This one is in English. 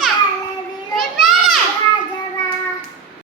Yeah.